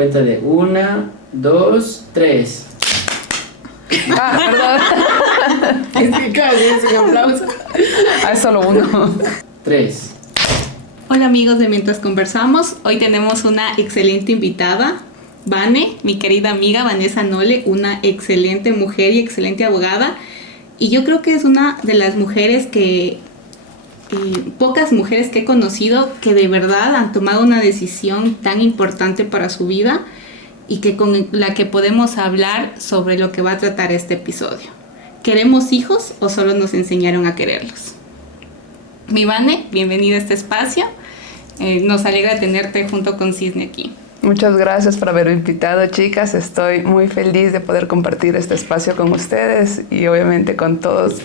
cuenta de 1, 2, 3. Perdón. Es que casi es un aplauso. Es solo uno. 3. Hola amigos de Mientras Conversamos, hoy tenemos una excelente invitada, Vane, mi querida amiga Vanessa Nole, una excelente mujer y excelente abogada, y yo creo que es una de las mujeres pocas mujeres que he conocido que de verdad han tomado una decisión tan importante para su vida y que con la que podemos hablar sobre lo que va a tratar este episodio. ¿Queremos hijos o solo nos enseñaron a quererlos? Mi Vane, bienvenida a este espacio. Nos alegra tenerte junto con Cisne aquí. Muchas gracias por haberme invitado, chicas. Estoy muy feliz de poder compartir este espacio con ustedes y obviamente con todas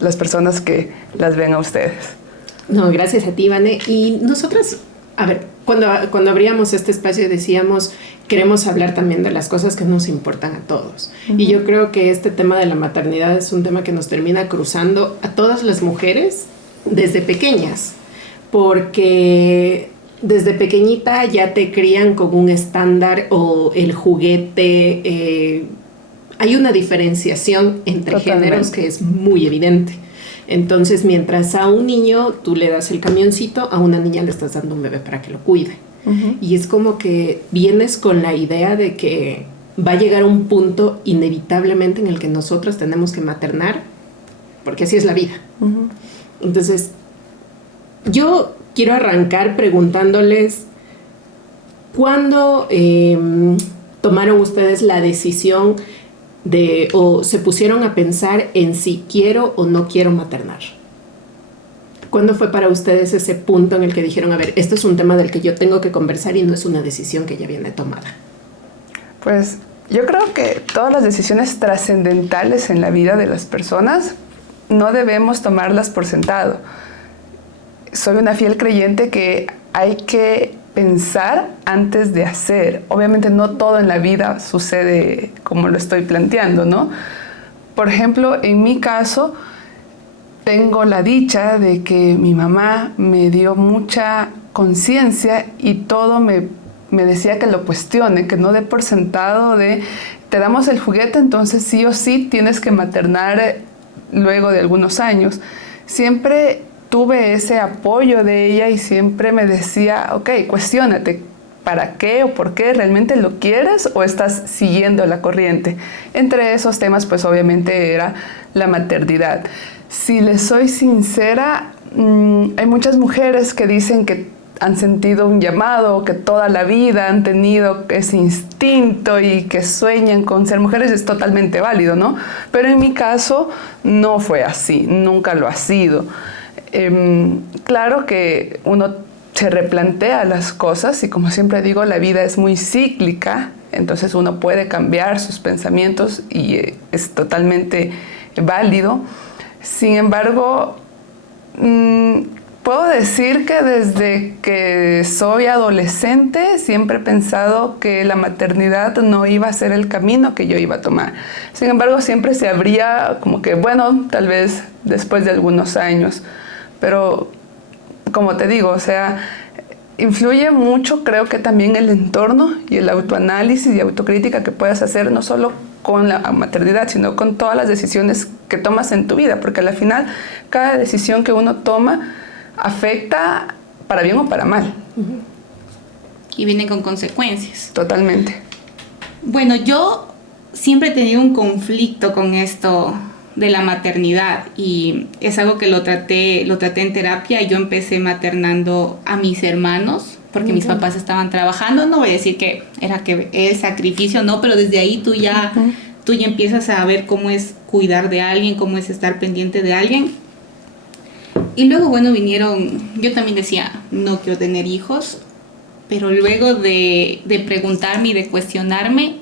las personas que las ven a ustedes. No, gracias a ti, Vane. Y nosotras, a ver, cuando abríamos este espacio decíamos, queremos hablar también de las cosas que nos importan a todos. Uh-huh. Y yo creo que este tema de la maternidad es un tema que nos termina cruzando a todas las mujeres desde pequeñas, porque desde pequeñita ya te crían con un estándar o el juguete. Hay una diferenciación entre géneros que es muy evidente. Entonces, mientras a un niño tú le das el camioncito, a una niña le estás dando un bebé para que lo cuide. Uh-huh. Y es como que vienes con la idea de que va a llegar un punto inevitablemente en el que nosotros tenemos que maternar, porque así es la vida. Uh-huh. Entonces, yo quiero arrancar preguntándoles, ¿cuándo tomaron ustedes la decisión o se pusieron a pensar en si quiero o no quiero maternar? ¿Cuándo fue para ustedes ese punto en el que dijeron, a ver, esto es un tema del que yo tengo que conversar y no es una decisión que ya viene tomada? Pues yo creo que todas las decisiones trascendentales en la vida de las personas no debemos tomarlas por sentado. Soy una fiel creyente que hay que pensar antes de hacer. Obviamente no todo en la vida sucede como lo estoy planteando, ¿no? Por ejemplo, en mi caso, tengo la dicha de que mi mamá me dio mucha conciencia y todo me decía que lo cuestione, que no dé por sentado de te damos el juguete, entonces sí o sí tienes que maternar luego de algunos años. Siempre tuve ese apoyo de ella y siempre me decía, ok, cuestiónate, ¿para qué o por qué realmente lo quieres o estás siguiendo la corriente? Entre esos temas, pues obviamente era la maternidad. Si les soy sincera, hay muchas mujeres que dicen que han sentido un llamado, que toda la vida han tenido ese instinto y que sueñan con ser mujeres, es totalmente válido, ¿no? Pero en mi caso no fue así, nunca lo ha sido. Claro que uno se replantea las cosas y como siempre digo, la vida es muy cíclica, entonces uno puede cambiar sus pensamientos y es totalmente válido. Sin embargo, puedo decir que desde que soy adolescente siempre he pensado que la maternidad no iba a ser el camino que yo iba a tomar. Sin embargo, siempre se abría como que, bueno, tal vez después de algunos años. Pero, como te digo, o sea, influye mucho, creo que también el entorno y el autoanálisis y autocrítica que puedas hacer, no solo con la maternidad, sino con todas las decisiones que tomas en tu vida, porque al final, cada decisión que uno toma afecta para bien o para mal. Uh-huh. Y viene con consecuencias. Totalmente. Bueno, yo siempre he tenido un conflicto con esto de la maternidad y es algo que lo traté en terapia. Yo empecé maternando a mis hermanos porque mis papás estaban trabajando. No voy a decir que era que el sacrificio, no, pero desde ahí tú ya empiezas a ver cómo es cuidar de alguien, cómo es estar pendiente de alguien. Y luego, bueno, yo también decía, no quiero tener hijos, pero luego de preguntarme y de cuestionarme,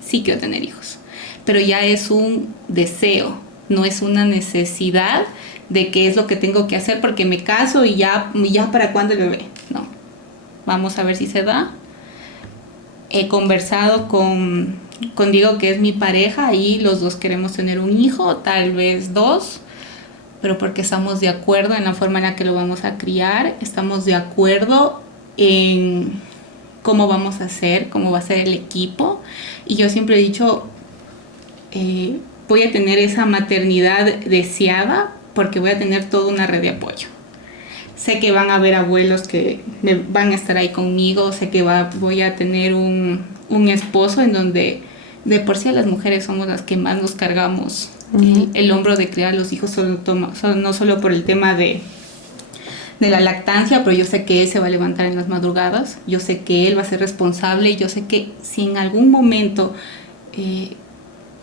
sí quiero tener hijos. Pero ya es un deseo, no es una necesidad de qué es lo que tengo que hacer porque me caso y ya para cuándo el bebé. No, vamos a ver si se da. He conversado con Diego, que es mi pareja, y los dos queremos tener un hijo, tal vez 2, pero porque estamos de acuerdo en la forma en la que lo vamos a criar, estamos de acuerdo en cómo vamos a hacer, cómo va a ser el equipo. Y yo siempre he dicho, voy a tener esa maternidad deseada porque voy a tener toda una red de apoyo. Sé que van a haber abuelos que van a estar ahí conmigo, sé que voy a tener un esposo en donde de por sí las mujeres somos las que más nos cargamos el hombro de criar a los hijos, no solo por el tema de la lactancia, pero yo sé que él se va a levantar en las madrugadas, yo sé que él va a ser responsable, yo sé que si en algún momento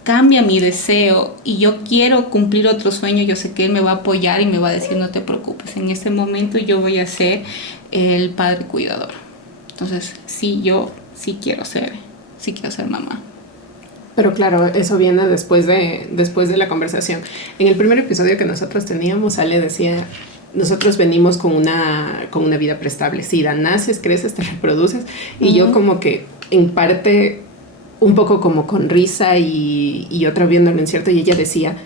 cambia mi deseo y yo quiero cumplir otro sueño, yo sé que él me va a apoyar y me va a decir, no te preocupes, en este momento yo voy a ser el padre cuidador. Entonces, sí, yo sí quiero ser mamá. Pero claro, eso viene después de la conversación. En el primer episodio que nosotros teníamos, Ale decía, nosotros venimos con una vida preestablecida. Naces, creces, te reproduces. Y yo como que, en parte, un poco como con risa y otra viéndolo en cierto, y ella decía,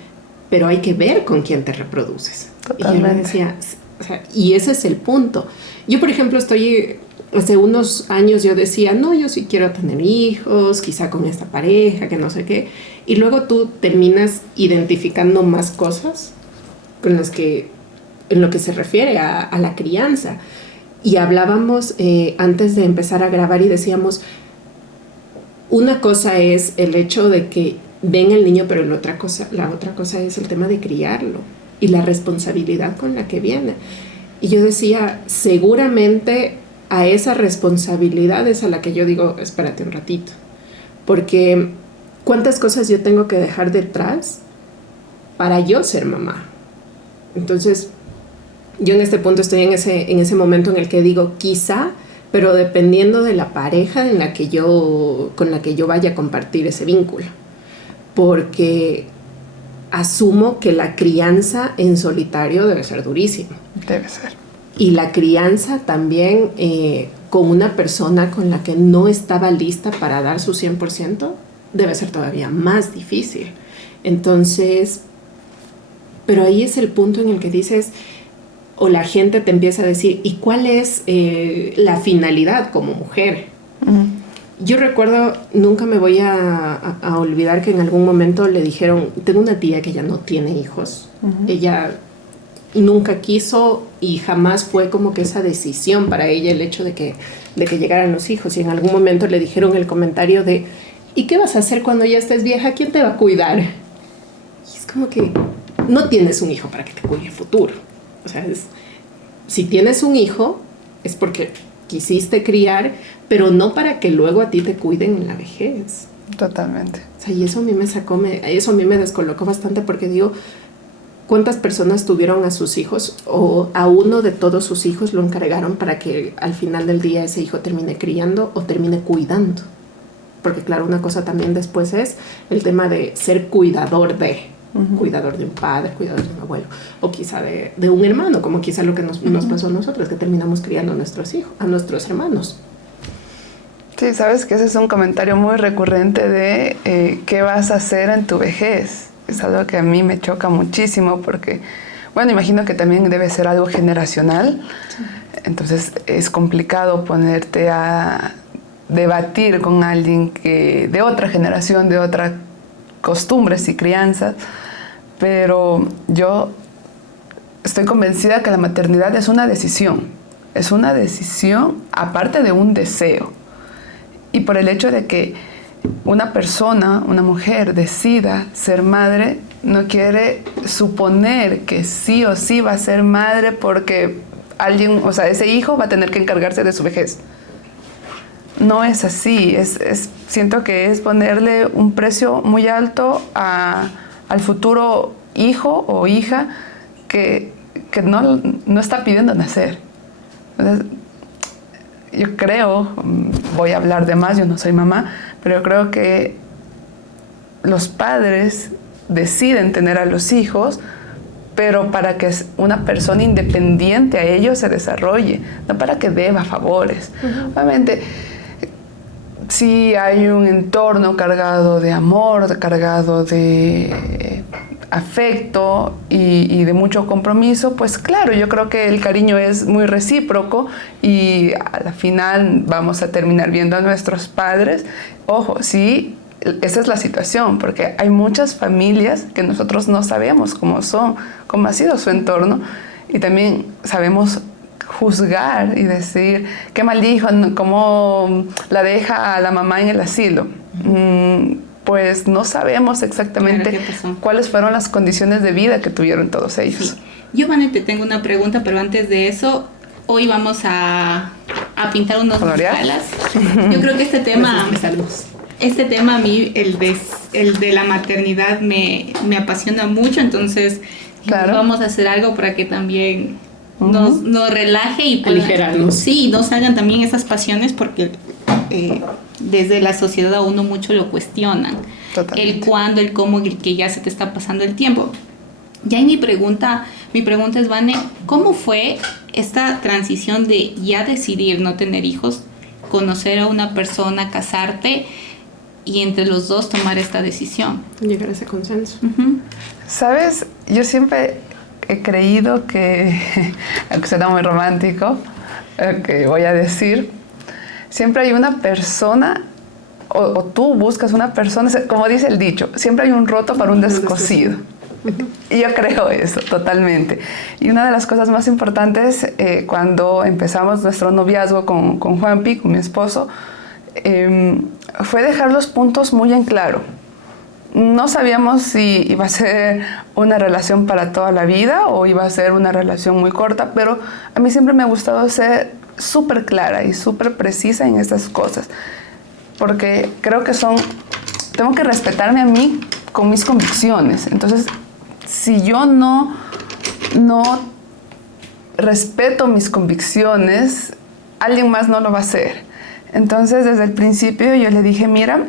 pero hay que ver con quién te reproduces. Totalmente. Y yo le decía, o sea, y ese es el punto. Yo, por ejemplo, hace unos años yo decía, no, yo sí quiero tener hijos, quizá con esta pareja, que no sé qué. Y luego tú terminas identificando más cosas con las que, en lo que se refiere a la crianza. Y hablábamos antes de empezar a grabar y decíamos, una cosa es el hecho de que ven el niño, pero la otra cosa es el tema de criarlo y la responsabilidad con la que viene. Y yo decía, seguramente a esa responsabilidad es a la que yo digo, espérate un ratito, porque ¿cuántas cosas yo tengo que dejar detrás para yo ser mamá? Entonces, yo en este punto estoy en ese momento en el que digo, quizá, pero dependiendo de la pareja con la que yo vaya a compartir ese vínculo, porque asumo que la crianza en solitario debe ser durísimo. Debe ser. Y la crianza también con una persona con la que no estaba lista para dar su 100% debe ser todavía más difícil. Entonces, pero ahí es el punto en el que dices, o la gente te empieza a decir, ¿y cuál es la finalidad como mujer? Yo recuerdo, nunca me voy a olvidar que en algún momento le dijeron, tengo una tía que ya no tiene hijos, ella nunca quiso y jamás fue como que esa decisión para ella el hecho de que llegaran los hijos, y en algún momento le dijeron el comentario de, ¿y qué vas a hacer cuando ya estés vieja? ¿Quién te va a cuidar? Y es como que no tienes un hijo para que te cuide el futuro. O sea, si tienes un hijo es porque quisiste criar, pero no para que luego a ti te cuiden en la vejez. Totalmente. O sea, y eso a mí me descolocó bastante, porque digo, ¿cuántas personas tuvieron a sus hijos o a uno de todos sus hijos lo encargaron para que al final del día ese hijo termine criando o termine cuidando? Porque claro, una cosa también después es el tema de ser cuidador de un padre, cuidador de un abuelo, o quizá de un hermano, como quizá lo que nos pasó a nosotros, que terminamos criando a nuestros hijos, a nuestros hermanos. Sí, sabes que ese es un comentario muy recurrente de ¿qué vas a hacer en tu vejez? Es algo que a mí me choca muchísimo porque, bueno, imagino que también debe ser algo generacional. Sí. Entonces es complicado ponerte a debatir con alguien que de otra generación, de otras costumbres y crianzas, pero yo estoy convencida que la maternidad es una decisión aparte de un deseo. Y por el hecho de que una persona, una mujer decida ser madre, no quiere suponer que sí o sí va a ser madre porque alguien, o sea, ese hijo va a tener que encargarse de su vejez. No es así, siento que es ponerle un precio muy alto al futuro hijo o hija que no está pidiendo nacer. Entonces, yo creo, voy a hablar de más, yo no soy mamá, pero yo creo que los padres deciden tener a los hijos, pero para que una persona independiente a ellos se desarrolle, no para que deba favores. Obviamente, si hay un entorno cargado de amor, cargado de afecto y de mucho compromiso, pues claro, yo creo que el cariño es muy recíproco y al final vamos a terminar viendo a nuestros padres. Ojo, sí, esa es la situación, porque hay muchas familias que nosotros no sabemos cómo son, cómo ha sido su entorno, y también sabemos juzgar y decir, qué mal hijo, cómo la deja a la mamá en el asilo. Pues no sabemos exactamente cuáles fueron las condiciones de vida que tuvieron todos ellos. Sí. Yo, Vane, te tengo una pregunta, pero antes de eso, hoy vamos a pintar unos mandalas. Yo creo que este tema a mí, el de la maternidad, me apasiona mucho, entonces claro, vamos a hacer algo para que también nos relaje y aligerarnos. Sí, nos salgan también esas pasiones, porque desde la sociedad a uno mucho lo cuestionan. Totalmente. El cuándo, el cómo, el que ya se te está pasando el tiempo. Ya en mi pregunta es, Vane, ¿cómo fue esta transición de ya decidir no tener hijos, conocer a una persona, casarte y entre los dos tomar esta decisión? Llegar a ese consenso. ¿Sabes? Yo siempre he creído que, aunque suena muy romántico, que voy a decir, siempre hay una persona, o tú buscas una persona, como dice el dicho, siempre hay un roto para un descosido. Y yo creo eso totalmente. Y una de las cosas más importantes cuando empezamos nuestro noviazgo con Juanpi, con mi esposo, fue dejar los puntos muy en claro. No sabíamos si iba a ser una relación para toda la vida o iba a ser una relación muy corta, pero a mí siempre me ha gustado ser súper clara y súper precisa en estas cosas, porque creo que tengo que respetarme a mí con mis convicciones. Entonces, si yo no respeto mis convicciones, alguien más no lo va a hacer. Entonces, desde el principio yo le dije, mira,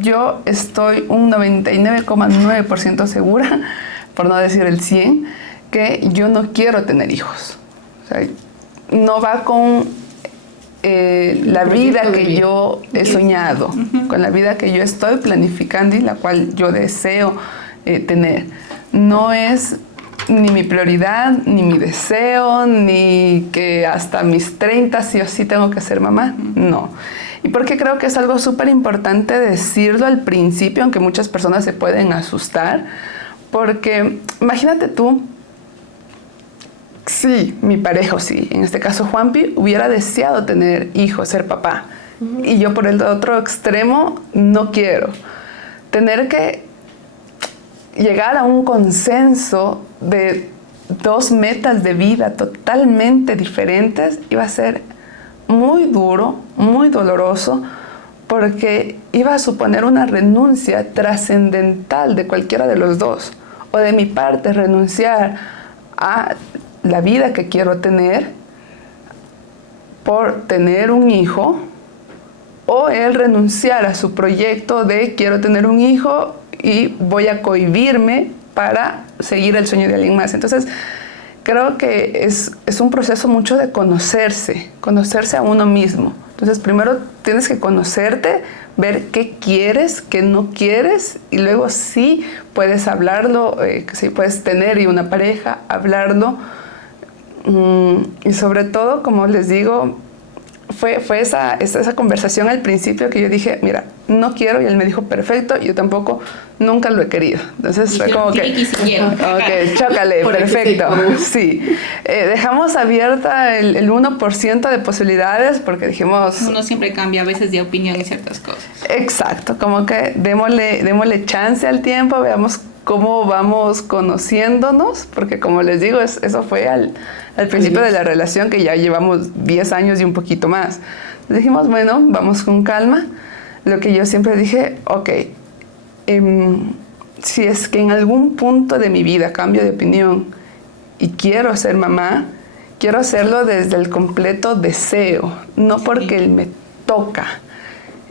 yo estoy un 99,9% segura, por no decir el 100%, que yo no quiero tener hijos. O sea, no va con la vida que yo he soñado, con la vida que yo estoy planificando y la cual yo deseo tener. No es ni mi prioridad, ni mi deseo, ni que hasta mis 30 sí o sí tengo que ser mamá. No. Y porque creo que es algo súper importante decirlo al principio, aunque muchas personas se pueden asustar, porque imagínate tú, sí, mi pareja, sí, en este caso Juanpi, hubiera deseado tener hijos, ser papá. Y yo por el otro extremo no quiero. Tener que llegar a un consenso de dos metas de vida totalmente diferentes iba a ser muy duro, muy doloroso, porque iba a suponer una renuncia trascendental de cualquiera de los dos. O de mi parte, renunciar a la vida que quiero tener por tener un hijo, o él renunciar a su proyecto de quiero tener un hijo y voy a cohibirme para seguir el sueño de alguien más. Entonces, creo que es un proceso mucho de conocerse a uno mismo. Entonces, primero tienes que conocerte, ver qué quieres, qué no quieres, y luego sí puedes hablarlo, que sí puedes tener y una pareja, hablarlo. Y sobre todo, como les digo, fue esa conversación al principio que yo dije, mira, no quiero, y él me dijo, perfecto, yo tampoco, nunca lo he querido. Entonces fue como que, ok, chócale, perfecto. Sí. Dejamos abierta el 1% de posibilidades porque dijimos... Uno siempre cambia a veces de opinión en ciertas cosas. Exacto, como que démosle chance al tiempo, veamos cómo vamos conociéndonos, porque como les digo, eso fue al principio de la relación, que ya llevamos 10 años y un poquito más. Dijimos, bueno, vamos con calma. Lo que yo siempre dije, ok, si es que en algún punto de mi vida cambio de opinión y quiero ser mamá, quiero hacerlo desde el completo deseo, no porque me toca.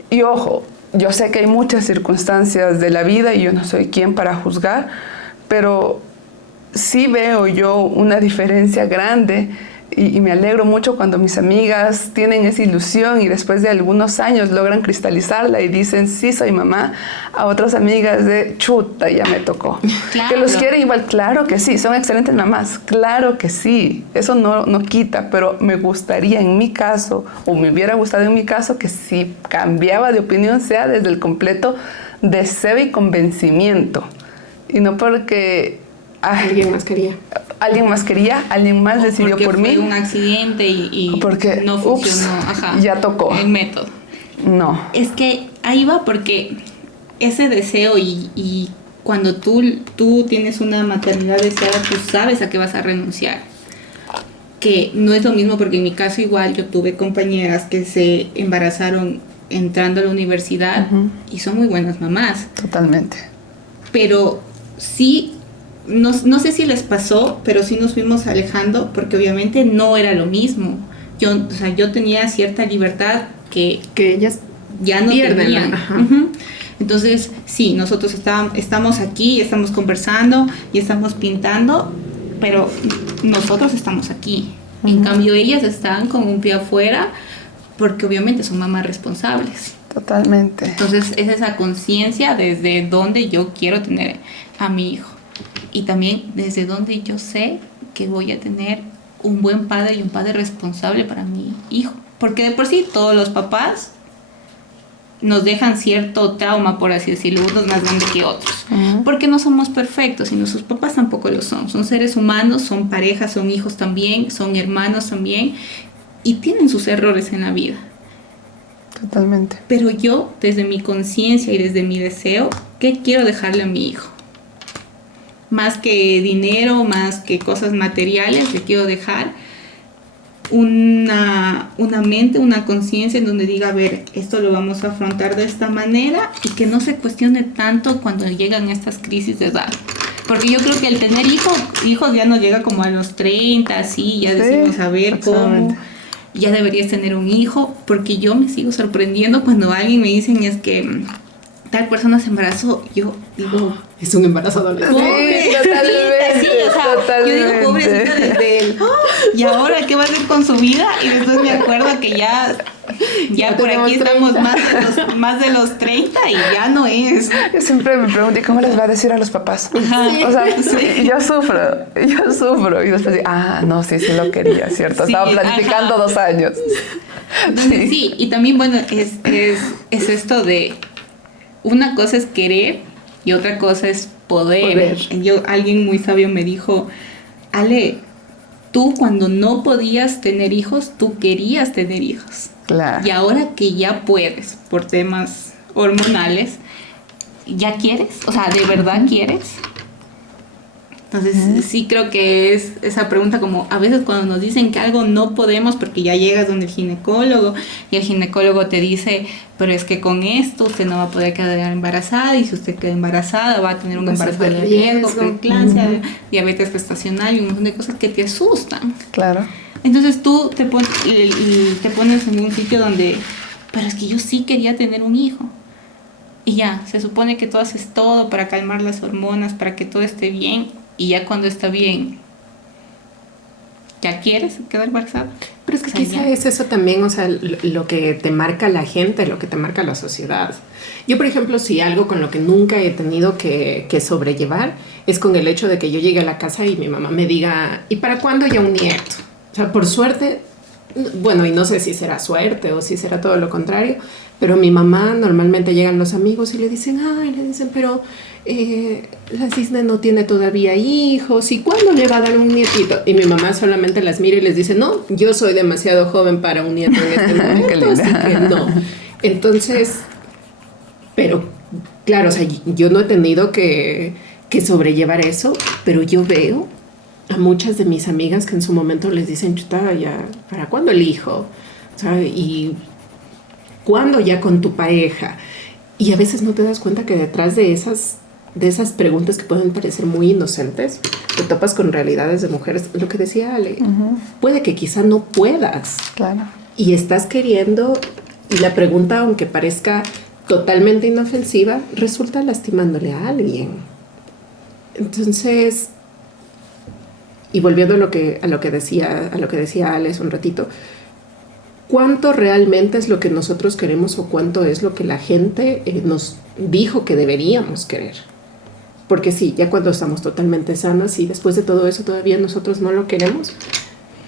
Y ojo, yo sé que hay muchas circunstancias de la vida y yo no soy quien para juzgar, pero sí veo yo una diferencia grande y me alegro mucho cuando mis amigas tienen esa ilusión y después de algunos años logran cristalizarla y dicen, sí, soy mamá. A otras amigas de, chuta, ya me tocó. Claro. Que los quieren igual, claro que sí, son excelentes mamás, claro que sí. Eso no quita, pero me gustaría en mi caso, o me hubiera gustado en mi caso, que si cambiaba de opinión sea desde el completo deseo y convencimiento. Y no porque... Alguien más quería. Alguien más quería, alguien más decidió porque por fue mí. un accidente y Porque, no funcionó. Ajá, ya tocó. el método. No. Es que ahí va porque ese deseo y cuando tú tienes una maternidad deseada, tú sabes a qué vas a renunciar. Que no es lo mismo porque en mi caso igual yo tuve compañeras que se embarazaron entrando a la universidad y son muy buenas mamás. Totalmente. Pero sí, no sé si les pasó, pero sí nos fuimos alejando porque obviamente no era lo mismo. Yo tenía cierta libertad que ellas ya no pierden. tenían. Ajá. Entonces, sí, nosotros estamos aquí, estamos conversando y estamos pintando, pero nosotros estamos aquí. En cambio, ellas están con un pie afuera porque obviamente son mamás responsables. Totalmente. Entonces, es esa conciencia desde donde yo quiero tener a mi hijo. Y también desde donde yo sé que voy a tener un buen padre y un padre responsable para mi hijo. Porque de por sí todos los papás nos dejan cierto trauma, por así decirlo, unos más grandes que otros. Porque no somos perfectos y nuestros papás tampoco lo son. Son seres humanos, son parejas, son hijos también, son hermanos también y tienen sus errores en la vida. Totalmente. Pero yo, desde mi conciencia y desde mi deseo, ¿qué quiero dejarle a mi hijo? Más que dinero, más que cosas materiales, le quiero dejar una mente, una conciencia en donde diga, a ver, esto lo vamos a afrontar de esta manera y que no se cuestione tanto cuando llegan estas crisis de edad. Porque yo creo que el tener hijos ya no llega como a los 30, así, ya decimos, a ver cómo, ya deberías tener un hijo, porque yo me sigo sorprendiendo cuando alguien me dicen es que tal persona se embarazó, yo digo... Es un embarazo adolescente. Sí, totalmente. Sí, o sea, totalmente. yo digo, pobrecita desde él. ¿Y ahora qué va a hacer con su vida? Y después me acuerdo que ya por aquí estamos más de los 30 y ya no es. Yo siempre me pregunto, ¿y cómo les va a decir a los papás? Ajá. O sea, yo sufro. Y después digo, no, sí lo quería, ¿cierto? Sí, estaba planificando 2 años. Entonces, sí, y también, bueno, es esto de, una cosa es querer y otra cosa es poder. Alguien muy sabio me dijo, Ale, tú cuando no podías tener hijos, tú querías tener hijos. Claro. Y ahora que ya puedes, por temas hormonales, ¿ya quieres? O sea, ¿de verdad quieres? Entonces, sí creo que es esa pregunta como a veces cuando nos dicen que algo no podemos porque ya llegas donde el ginecólogo y el ginecólogo te dice, pero es que con esto usted no va a poder quedar embarazada y si usted queda embarazada va a tener un embarazo de riesgo, preeclampsia, diabetes gestacional y un montón de cosas que te asustan. Claro. Entonces tú te pones en un sitio donde, pero es que yo sí quería tener un hijo. Y ya, se supone que tú haces todo para calmar las hormonas, para que todo esté bien. Y ya cuando está bien, ¿ya quieres quedar embarazada? Pero es que quizá es eso también, o sea, lo que te marca la gente, lo que te marca la sociedad. Yo, por ejemplo, si algo con lo que nunca he tenido que sobrellevar es con el hecho de que yo llegue a la casa y mi mamá me diga, ¿y para cuándo ya un nieto? O sea, por suerte, bueno, y no sé si será suerte o si será todo lo contrario, pero mi mamá normalmente llegan los amigos y le dicen, pero la Cisne no tiene todavía hijos, ¿y cuándo le va a dar un nietito? Y mi mamá solamente las mira y les dice, no, yo soy demasiado joven para un nieto en este momento, así que no. Entonces, pero claro, o sea, yo no he tenido que sobrellevar eso, pero yo veo a muchas de mis amigas que en su momento les dicen, chuta, ya, ¿para cuándo el hijo? O sea, y ¿cuándo ya con tu pareja? Y a veces no te das cuenta que detrás de esas preguntas que pueden parecer muy inocentes, te topas con realidades de mujeres. Lo que decía Ale, puede que quizá no puedas. Claro. Y estás queriendo, y la pregunta, aunque parezca totalmente inofensiva, resulta lastimándole a alguien. Entonces, y volviendo a lo que decía Ale hace un ratito, ¿cuánto realmente es lo que nosotros queremos o cuánto es lo que la gente nos dijo que deberíamos querer? Porque sí, ya cuando estamos totalmente sanas y después de todo eso todavía nosotros no lo queremos,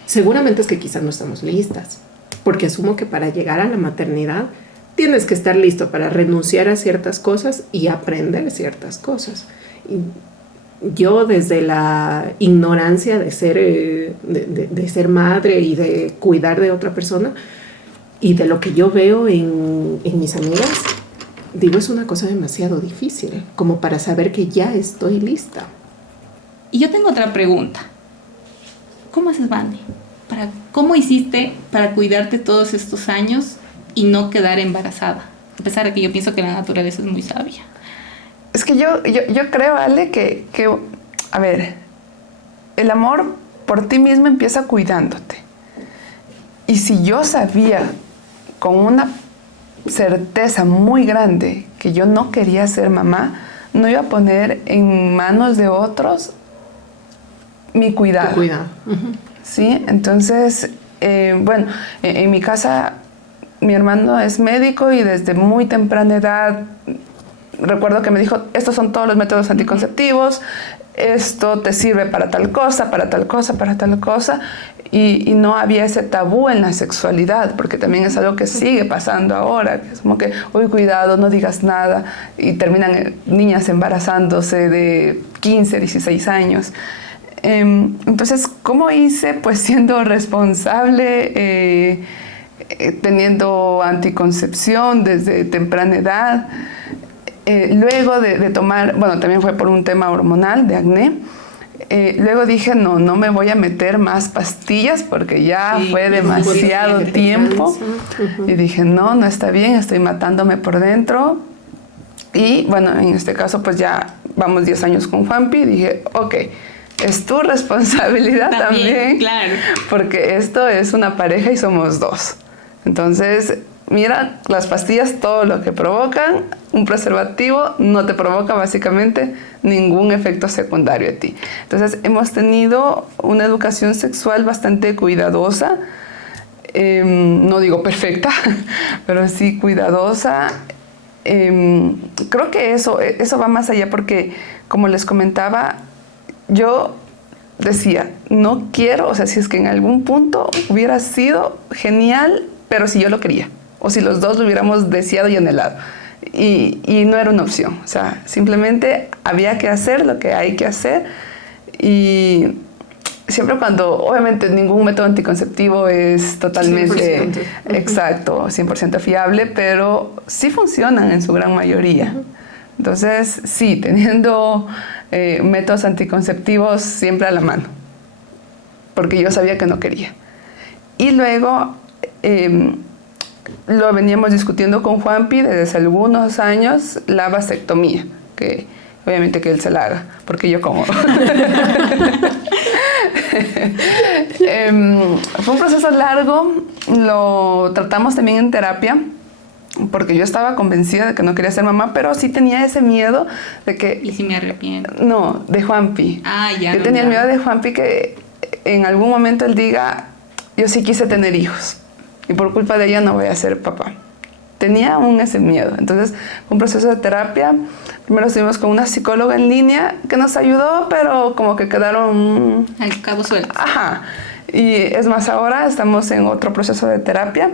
seguramente es que quizás no estamos listas. Porque asumo que para llegar a la maternidad tienes que estar listo para renunciar a ciertas cosas y aprender ciertas cosas. Y yo desde la ignorancia de ser madre y de cuidar de otra persona y de lo que yo veo en mis amigas, digo, es una cosa demasiado difícil como para saber que ya estoy lista. Y yo tengo otra pregunta. ¿Cómo haces, Vane? ¿Cómo hiciste para cuidarte todos estos años y no quedar embarazada? A pesar de que yo pienso que la naturaleza es muy sabia. Es que yo creo, Ale, que, a ver, el amor por ti mismo empieza cuidándote. Y si yo sabía con una certeza muy grande que yo no quería ser mamá, no iba a poner en manos de otros mi cuidado. Tu cuidado. Sí, entonces, bueno, en mi casa mi hermano es médico y desde muy temprana edad recuerdo que me dijo, estos son todos los métodos anticonceptivos, esto te sirve para tal cosa, para tal cosa, para tal cosa, y no había ese tabú en la sexualidad, porque también es algo que sigue pasando ahora, que es como que, uy, cuidado, no digas nada, y terminan niñas embarazándose de 15, 16 años. Entonces, ¿cómo hice? Pues siendo responsable, teniendo anticoncepción desde temprana edad. Luego de tomar, bueno, también fue por un tema hormonal de acné. Luego dije, no me voy a meter más pastillas porque ya fue demasiado tiempo. Y dije, no está bien, estoy matándome por dentro. Y bueno, en este caso, pues ya vamos 10 años con Juanpi. Dije, ok, es tu responsabilidad también, claro. Porque esto es una pareja y somos dos. Entonces, mira, las pastillas, todo lo que provocan, un preservativo no te provoca básicamente ningún efecto secundario a ti. Entonces, hemos tenido una educación sexual bastante cuidadosa, no digo perfecta, pero sí cuidadosa. Creo que eso va más allá porque, como les comentaba, yo decía, no quiero, o sea, si es que en algún punto hubiera sido genial, pero si yo lo quería, o si los dos lo hubiéramos deseado y anhelado. Y no era una opción, o sea, simplemente había que hacer lo que hay que hacer. Y siempre cuando, obviamente, ningún método anticonceptivo es totalmente 100%. exacto, 100% fiable, pero sí funcionan en su gran mayoría. Entonces, sí, teniendo métodos anticonceptivos siempre a la mano, porque yo sabía que no quería. Y luego lo veníamos discutiendo con Juanpi desde hace algunos años, la vasectomía, que obviamente que él se la haga, porque yo como. Fue un proceso largo, lo tratamos también en terapia, porque yo estaba convencida de que no quería ser mamá, pero sí tenía ese miedo de que... ¿Y si me arrepiento? No, de Juanpi. Ah, ya. Yo tenía el miedo de Juanpi que en algún momento él diga, yo sí quise tener hijos y por culpa de ella no voy a ser papá. Tenía aún ese miedo. Entonces, fue un proceso de terapia. Primero estuvimos con una psicóloga en línea que nos ayudó, pero como que quedaron... Al cabo suelto. Ajá. Y es más, ahora estamos en otro proceso de terapia.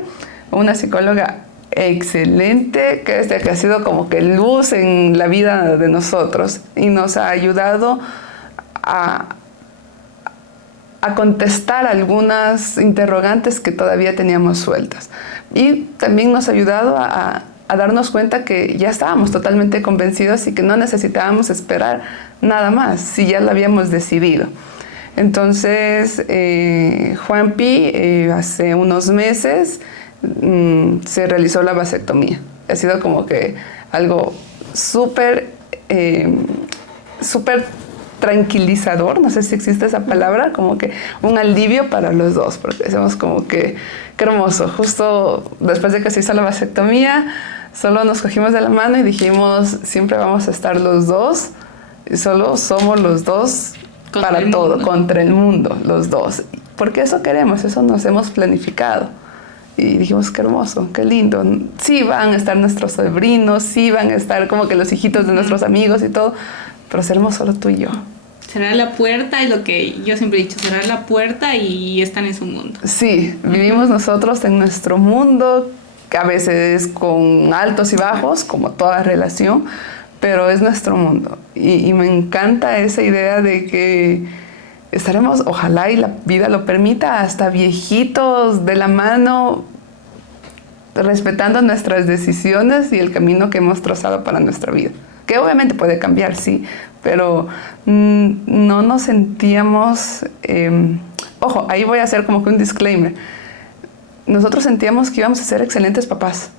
Una psicóloga excelente, que ha sido como que luz en la vida de nosotros y nos ha ayudado a contestar algunas interrogantes que todavía teníamos sueltas. Y también nos ha ayudado a darnos cuenta que ya estábamos totalmente convencidos y que no necesitábamos esperar nada más, si ya lo habíamos decidido. Entonces, Juanpi, hace unos meses, se realizó la vasectomía. Ha sido como que algo súper tranquilizador, no sé si existe esa palabra, como que un alivio para los dos, porque decimos como que qué hermoso. Justo después de que se hizo la vasectomía, solo nos cogimos de la mano y dijimos, siempre vamos a estar los dos, y solo somos los dos para todo, contra el mundo, los dos. Porque eso queremos, eso nos hemos planificado. Y dijimos, qué hermoso, qué lindo. Sí van a estar nuestros sobrinos, sí van a estar como que los hijitos de nuestros amigos y todo, pero seremos solo tú y yo. Cerrar la puerta es lo que yo siempre he dicho, cerrar la puerta y están en su mundo. Sí, vivimos nosotros en nuestro mundo, que a veces con altos y bajos, como toda relación, pero es nuestro mundo. Y me encanta esa idea de que estaremos, ojalá y la vida lo permita, hasta viejitos de la mano, respetando nuestras decisiones y el camino que hemos trazado para nuestra vida. Que obviamente puede cambiar, sí, pero no nos sentíamos... ojo, ahí voy a hacer como que un disclaimer. Nosotros sentíamos que íbamos a ser excelentes papás,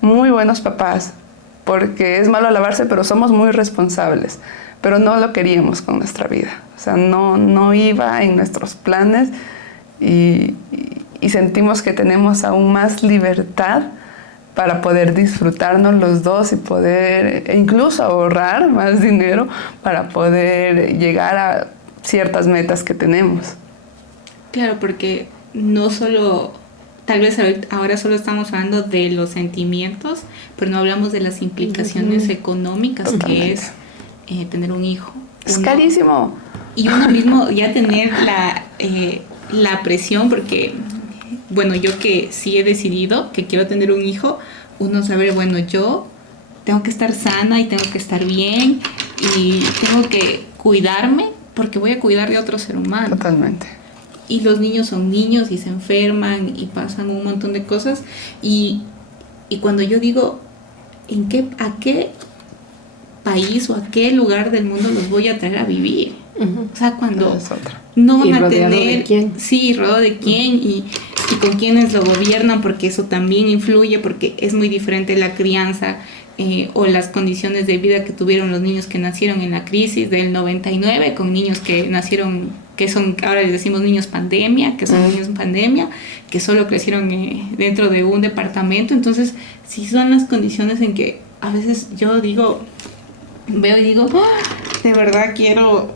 muy buenos papás, porque es malo alabarse, pero somos muy responsables, pero no lo queríamos con nuestra vida. O sea, no iba en nuestros planes y sentimos que tenemos aún más libertad para poder disfrutarnos los dos y poder incluso ahorrar más dinero para poder llegar a ciertas metas que tenemos. Claro, porque no solo, tal vez ahora solo estamos hablando de los sentimientos, pero no hablamos de las implicaciones económicas. Totalmente. Que es tener un hijo. Es carísimo. Y uno mismo ya tener la presión, porque, bueno, yo que sí he decidido que quiero tener un hijo, uno sabe, bueno, yo tengo que estar sana y tengo que estar bien y tengo que cuidarme porque voy a cuidar de otro ser humano. Totalmente. Y los niños son niños y se enferman y pasan un montón de cosas. Y cuando yo digo, ¿a qué país o a qué lugar del mundo los voy a traer a vivir? Uh-huh. O sea, cuando no van a tener... ¿De quién? Sí, rodeado de quién y con quiénes lo gobiernan, porque eso también influye, porque es muy diferente la crianza o las condiciones de vida que tuvieron los niños que nacieron en la crisis del 99 con niños que nacieron, que son, ahora les decimos niños pandemia, que son niños pandemia, que solo crecieron dentro de un departamento. Entonces, sí son las condiciones en que a veces yo digo, veo y digo, de verdad quiero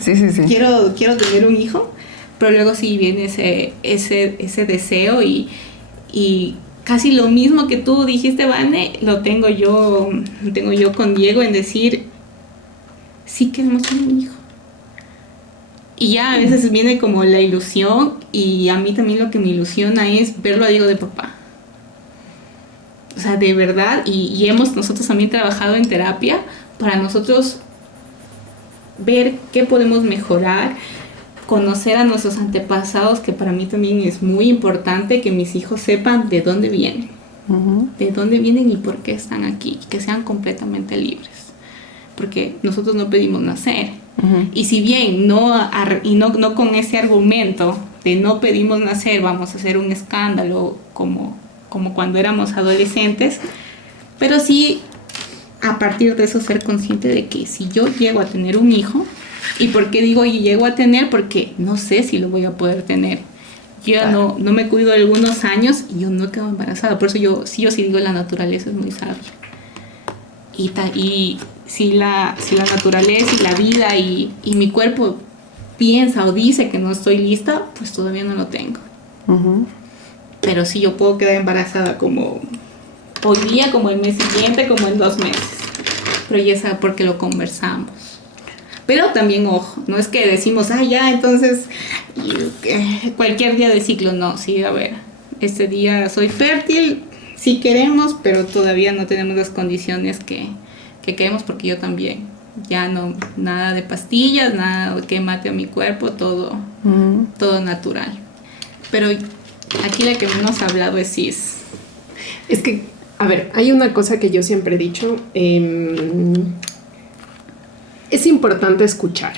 sí. quiero tener un hijo, pero luego sí viene ese deseo y casi lo mismo que tú dijiste, Vane, lo tengo yo con Diego, en decir, sí queremos tener un hijo. Y ya a veces viene como la ilusión, y a mí también lo que me ilusiona es verlo a Diego de papá. O sea, de verdad, y hemos nosotros también trabajado en terapia para nosotros ver qué podemos mejorar, conocer a nuestros antepasados, que para mí también es muy importante que mis hijos sepan de dónde vienen, de dónde vienen y por qué están aquí, y que sean completamente libres, porque nosotros no pedimos nacer. Y si bien no con ese argumento de no pedimos nacer vamos a hacer un escándalo como cuando éramos adolescentes, pero sí a partir de eso ser consciente de que si yo llego a tener un hijo, ¿y por qué digo y llego a tener? Porque no sé si lo voy a poder tener. Yo no me cuido algunos años y yo no he quedado embarazada. Por eso yo sí digo, la naturaleza es muy sabia. Y si la naturaleza y la vida y mi cuerpo piensa o dice que no estoy lista, pues todavía no lo tengo. Pero sí yo puedo quedar embarazada como hoy día, como el mes siguiente, como en 2 meses. Pero ya sabe porque lo conversamos. Pero también, ojo, no es que decimos, ya, entonces, cualquier día de ciclo, no, sí, a ver, este día soy fértil, sí queremos, pero todavía no tenemos las condiciones que queremos, porque yo también, ya no, nada de pastillas, nada que mate a mi cuerpo, todo natural. Pero aquí la que menos ha hablado es Cis. Es que, a ver, hay una cosa que yo siempre he dicho, es importante escuchar.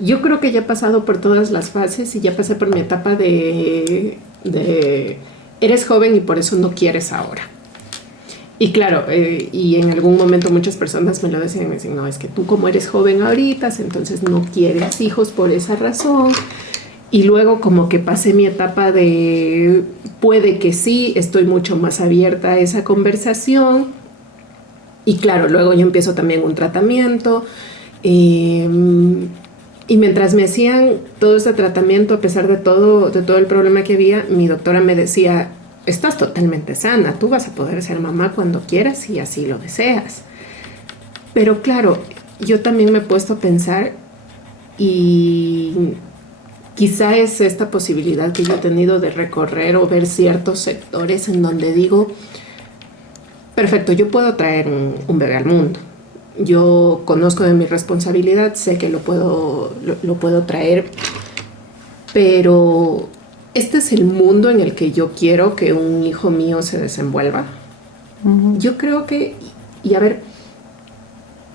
Yo creo que ya he pasado por todas las fases y ya pasé por mi etapa de eres joven y por eso no quieres ahora. Y claro, y en algún momento muchas personas me lo decían, me dicen, no, es que tú como eres joven ahorita, entonces no quieres hijos por esa razón. Y luego como que pasé mi etapa de puede que sí, estoy mucho más abierta a esa conversación. Y claro, luego yo empiezo también un tratamiento Y mientras me hacían todo este tratamiento, a pesar de todo el problema que había, mi doctora me decía, estás totalmente sana, tú vas a poder ser mamá cuando quieras si así lo deseas. Pero claro, yo también me he puesto a pensar y quizá es esta posibilidad que yo he tenido de recorrer o ver ciertos sectores en donde digo, perfecto, yo puedo traer un bebé al mundo. Yo conozco de mi responsabilidad, sé que lo puedo traer, pero este es el mundo en el que yo quiero que un hijo mío se desenvuelva. Uh-huh. Yo creo que,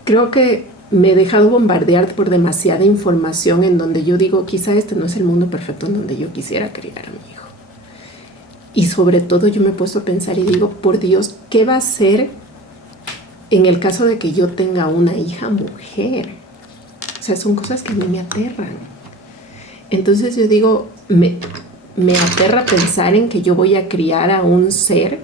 creo que me he dejado bombardear por demasiada información en donde yo digo, quizá este no es el mundo perfecto en donde yo quisiera criar a mi hijo. Y sobre todo yo me he puesto a pensar y digo, por Dios, ¿qué va a ser en el caso de que yo tenga una hija mujer? O sea, son cosas que a mí me aterran. Entonces yo digo, me aterra pensar en que yo voy a criar a un ser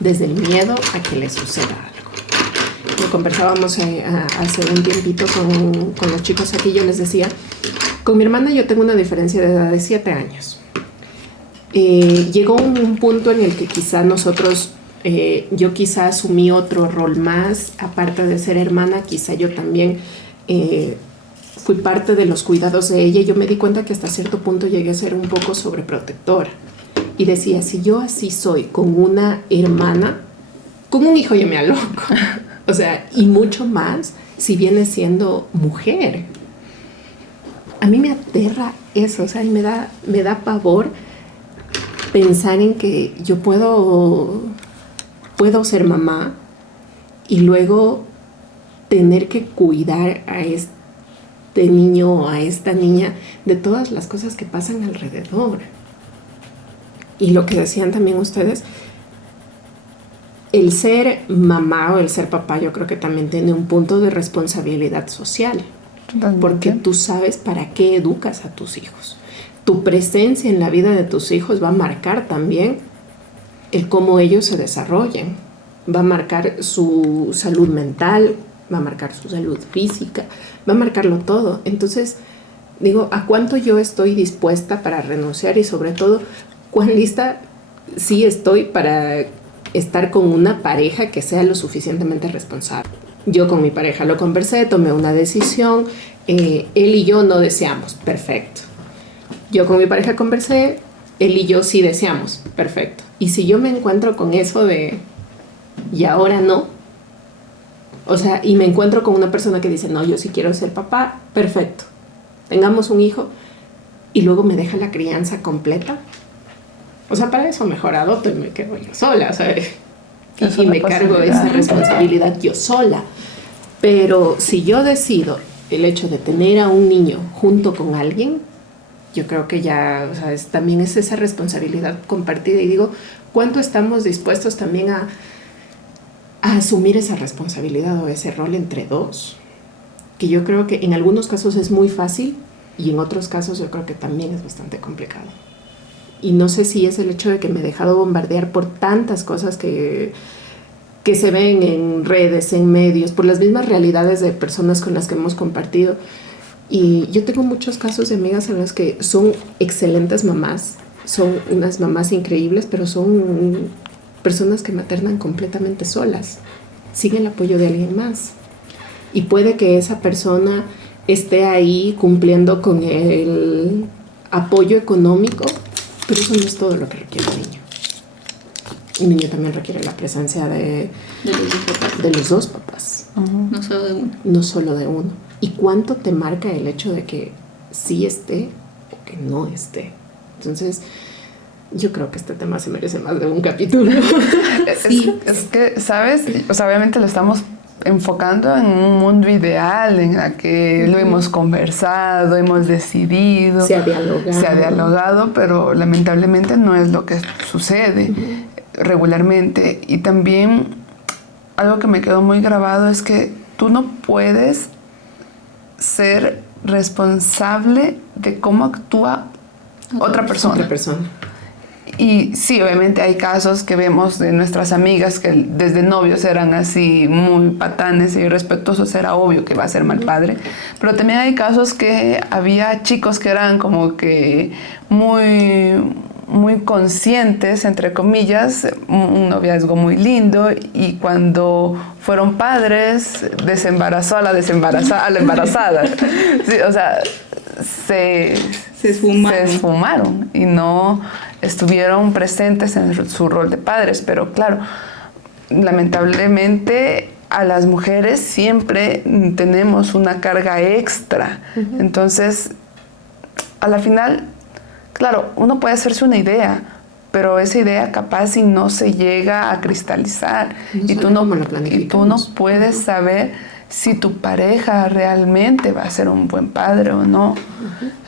desde el miedo a que le suceda algo. Lo conversábamos hace un tiempito con los chicos aquí. Yo les decía, con mi hermana yo tengo una diferencia de edad de 7 años. Llegó un punto en el que quizá nosotros, yo quizá asumí otro rol más, aparte de ser hermana, quizá yo también fui parte de los cuidados de ella. Yo me di cuenta que hasta cierto punto llegué a ser un poco sobreprotectora. Y decía, si yo así soy con una hermana, con un hijo yo me aloco. O sea, y mucho más si viene siendo mujer. A mí me aterra eso, o sea, y me da pavor pensar en que yo puedo ser mamá y luego tener que cuidar a este niño o a esta niña de todas las cosas que pasan alrededor. Y lo que decían también ustedes, el ser mamá o el ser papá yo creo que también tiene un punto de responsabilidad social. Totalmente. Porque tú sabes para qué educas a tus hijos. Tu presencia en la vida de tus hijos va a marcar también el cómo ellos se desarrollen. Va a marcar su salud mental, va a marcar su salud física, va a marcarlo todo. Entonces, digo, ¿a cuánto yo estoy dispuesta para renunciar? Y sobre todo, ¿cuán lista sí estoy para estar con una pareja que sea lo suficientemente responsable? Yo con mi pareja lo conversé, tomé una decisión, él y yo no deseamos, perfecto. Yo con mi pareja conversé, él y yo sí deseamos, perfecto. Y si yo me encuentro con eso de, y ahora no, o sea, y me encuentro con una persona que dice, no, yo sí quiero ser papá, perfecto. Tengamos un hijo y luego me deja la crianza completa. O sea, para eso mejor adopto y me quedo yo sola, ¿sabes? Y me cargo esa responsabilidad yo sola. Pero si yo decido el hecho de tener a un niño junto con alguien, yo creo que ya, o sea, también es esa responsabilidad compartida. Y digo, ¿cuánto estamos dispuestos también a asumir esa responsabilidad o ese rol entre dos? Que yo creo que en algunos casos es muy fácil y en otros casos yo creo que también es bastante complicado. Y no sé si es el hecho de que me he dejado bombardear por tantas cosas que se ven en redes, en medios, por las mismas realidades de personas con las que hemos compartido. Y yo tengo muchos casos de amigas en las que son excelentes mamás, son unas mamás increíbles, pero son personas que maternan completamente solas, sin el apoyo de alguien más. Y puede que esa persona esté ahí cumpliendo con el apoyo económico, pero eso no es todo lo que requiere un niño. Un niño también requiere la presencia de los dos papás. Uh-huh. No solo de uno. No solo de uno. ¿Y cuánto te marca el hecho de que sí esté o que no esté? Entonces, yo creo que este tema se merece más de un capítulo. Sí. Es que, ¿sabes? O sea, obviamente lo estamos enfocando en un mundo ideal en el que lo hemos conversado, hemos decidido, se ha dialogado, pero lamentablemente no es lo que sucede regularmente. Y también algo que me quedó muy grabado es que tú no puedes ser responsable de cómo actúa otra persona. Y sí, obviamente hay casos que vemos de nuestras amigas que desde novios eran así muy patanes y irrespetuosos, era obvio que va a ser mal padre. Pero también hay casos que había chicos que eran como que muy conscientes, entre comillas, un noviazgo muy lindo, y cuando fueron padres desembarazó a la embarazada. Sí, o sea, se esfumaron y no estuvieron presentes en su rol de padres. Pero claro, lamentablemente a las mujeres siempre tenemos una carga extra. Entonces, a la final, claro, uno puede hacerse una idea, pero esa idea capaz y no se llega a cristalizar. Y tú no puedes saber si tu pareja realmente va a ser un buen padre o no.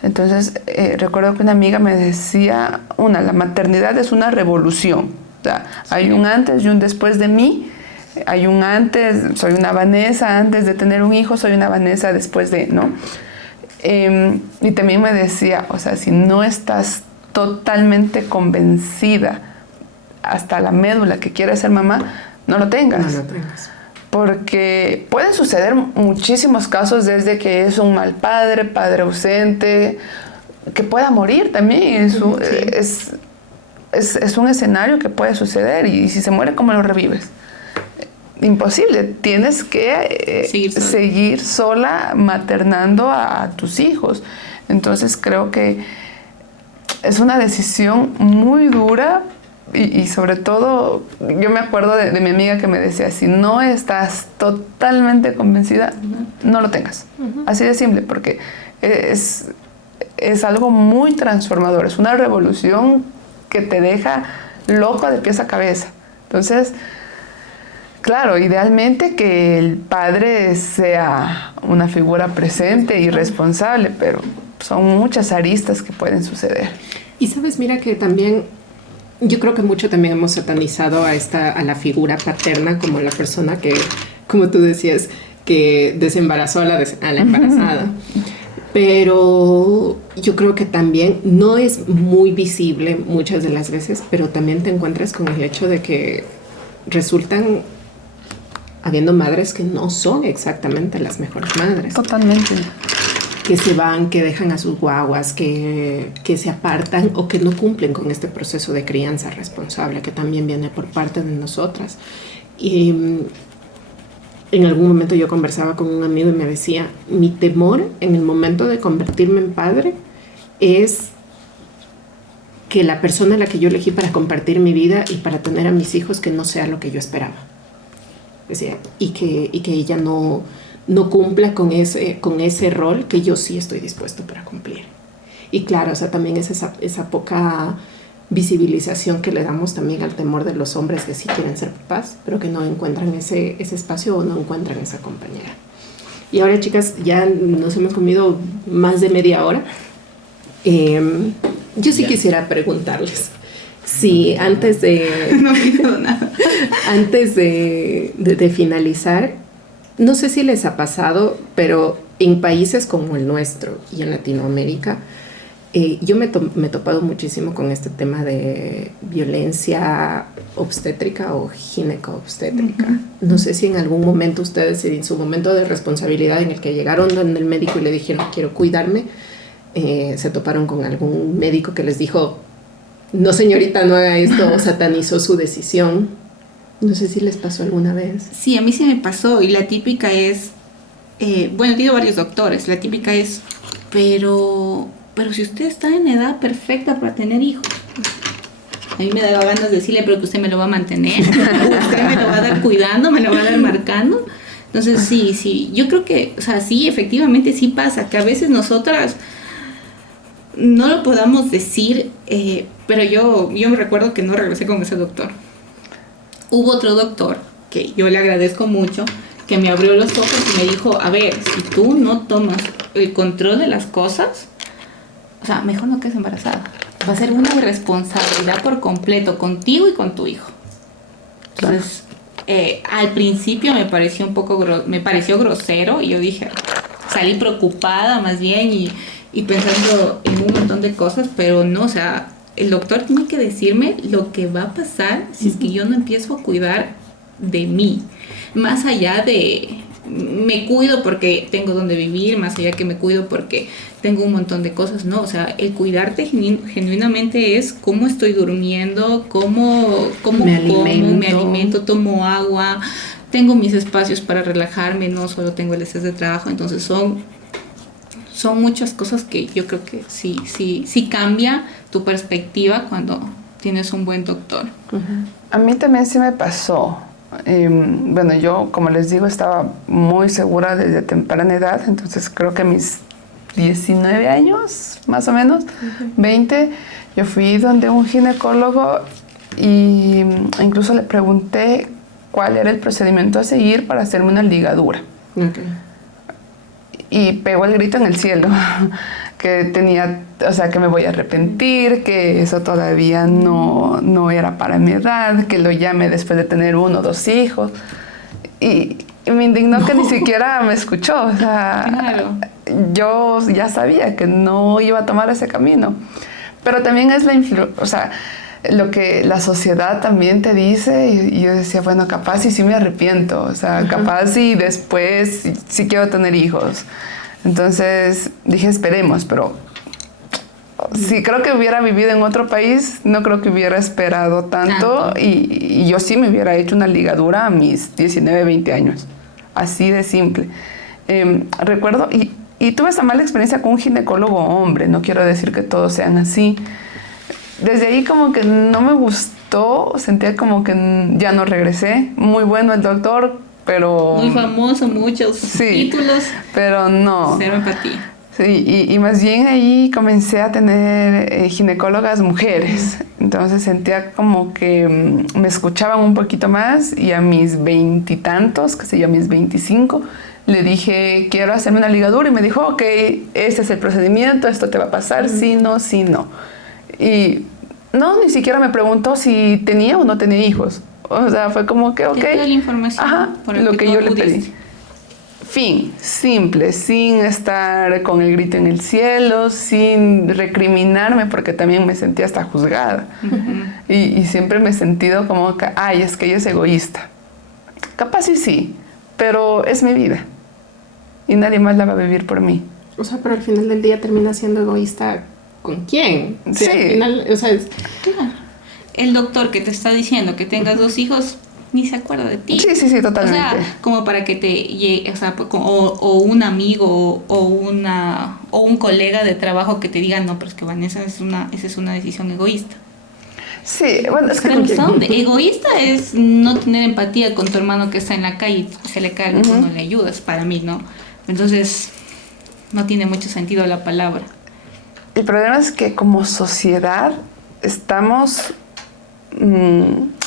Entonces, recuerdo que una amiga me decía, la maternidad es una revolución. O sea, hay un antes y un después de mí. Hay un antes, soy una Vanessa antes de tener un hijo, soy una Vanessa después de, ¿no? Y también me decía, o sea, si no estás totalmente convencida hasta la médula que quieres ser mamá, no lo tengas. No lo tengas. Porque pueden suceder muchísimos casos, desde que es un mal padre, padre ausente, que pueda morir también. Es un escenario que puede suceder, y si se muere, ¿cómo lo revives? Imposible, tienes que seguir sola maternando a tus hijos. Entonces creo que es una decisión muy dura. Y sobre todo, yo me acuerdo de mi amiga que me decía, si no estás totalmente convencida, no lo tengas. Así de simple, porque es algo muy transformador, es una revolución que te deja loco de pies a cabeza. Entonces, claro, idealmente que el padre sea una figura presente y responsable, pero son muchas aristas que pueden suceder. Y sabes, mira que también yo creo que mucho también hemos satanizado a la figura paterna como la persona que, como tú decías, que desembarazó a la embarazada. Pero yo creo que también no es muy visible muchas de las veces, pero también te encuentras con el hecho de que resultan habiendo madres que no son exactamente las mejores madres. Totalmente. Que se van, que dejan a sus guaguas, que se apartan o que no cumplen con este proceso de crianza responsable que también viene por parte de nosotras. Y en algún momento yo conversaba con un amigo y me decía, mi temor en el momento de convertirme en padre es que la persona a la que yo elegí para compartir mi vida y para tener a mis hijos, que no sea lo que yo esperaba. Decía, y que ella no cumpla con ese rol que yo sí estoy dispuesto para cumplir. Y claro, o sea, también es esa poca visibilización que le damos también al temor de los hombres que sí quieren ser papás, pero que no encuentran ese espacio o no encuentran esa compañera. Y ahora, chicas, ya nos hemos comido más de media hora. Yo sí quisiera preguntarles si antes de... No pido nada. Antes de finalizar, no sé si les ha pasado, pero en países como el nuestro y en Latinoamérica, yo me he topado muchísimo con este tema de violencia obstétrica o gineco-obstétrica. No sé si en algún momento ustedes, en su momento de responsabilidad en el que llegaron donde el médico y le dijeron, quiero cuidarme, se toparon con algún médico que les dijo, no señorita, no haga esto, o satanizó su decisión. No sé si les pasó alguna vez. Sí, a mí sí me pasó, y la típica es, bueno, he tenido varios doctores, la típica es, pero si usted está en edad perfecta para tener hijos. A mí me daba ganas de decirle, pero que usted me lo va a mantener, usted me lo va a dar cuidando, me lo va a dar marcando. Entonces sí, yo creo que, o sea, sí, efectivamente sí pasa, que a veces nosotras no lo podamos decir, pero yo me recuerdo que no regresé con ese doctor. Hubo otro doctor, que yo le agradezco mucho, que me abrió los ojos y me dijo, a ver, si tú no tomas el control de las cosas, o sea, mejor no quedes embarazada. Va a ser una responsabilidad por completo contigo y con tu hijo. Entonces, al principio me pareció grosero, y yo dije, salí preocupada más bien y pensando en un montón de cosas, pero no, o sea, el doctor tiene que decirme lo que va a pasar si es que yo no empiezo a cuidar de mí. Más allá de me cuido porque tengo donde vivir, más allá que me cuido porque tengo un montón de cosas, no, o sea, el cuidarte genuinamente es cómo estoy durmiendo, cómo me alimento, tomo agua, tengo mis espacios para relajarme, no solo tengo el estrés de trabajo, entonces son muchas cosas que yo creo que sí cambia tu perspectiva cuando tienes un buen doctor. A mí también sí me pasó. Bueno, yo, como les digo, estaba muy segura desde temprana edad, entonces creo que a mis 19 años, más o menos, 20, yo fui donde un ginecólogo y incluso le pregunté cuál era el procedimiento a seguir para hacerme una ligadura. Okay. Y pegó el grito en el cielo, que tenía, o sea, que me voy a arrepentir, que eso todavía no era para mi edad, que lo llame después de tener 1 o 2 hijos. Y me indignó que ni siquiera me escuchó, o sea, claro. Yo ya sabía que no iba a tomar ese camino. Pero también es o sea, lo que la sociedad también te dice, y yo decía, bueno, capaz y sí me arrepiento, o sea, capaz y después sí quiero tener hijos. Entonces dije, esperemos, pero si creo que hubiera vivido en otro país, no creo que hubiera esperado tanto y yo sí me hubiera hecho una ligadura a mis 19, 20 años, así de simple. Recuerdo, y tuve esa mala experiencia con un ginecólogo hombre, no quiero decir que todos sean así. Desde ahí como que no me gustó, sentía como que ya no regresé. Muy bueno el doctor, pero... Muy famoso, muchos títulos. Pero no. Cero empatía. Sí, y más bien ahí comencé a tener ginecólogas mujeres. Entonces sentía como que me escuchaban un poquito más y a mis 20 y tantos, qué sé yo, a mis 25, le dije, quiero hacerme una ligadura y me dijo, ok, este es el procedimiento, esto te va a pasar, sí, no, sí, no. Y no, ni siquiera me preguntó si tenía o no tenía hijos. O sea, fue como que, ok. Te dio la información por lo que yo le pedí. Fin, simple, sin estar con el grito en el cielo, sin recriminarme, porque también me sentía hasta juzgada. Y siempre me he sentido como que, ay, es que ella es egoísta. Capaz sí, pero es mi vida. Y nadie más la va a vivir por mí. O sea, pero al final del día termina siendo egoísta. ¿Con quién? Sí. Al final, o sea, el doctor que te está diciendo que tengas 2 hijos ni se acuerda de ti. Sí, totalmente. O sea, como para que te llegue, o sea, o un amigo o un colega de trabajo que te diga, no, pero es que Vanessa, esa es una decisión egoísta. Sí, bueno, es que... Egoísta es no tener empatía con tu hermano que está en la calle y se le cae y tú no le ayudas, para mí, ¿no? Entonces, no tiene mucho sentido la palabra. El problema es que como sociedad estamos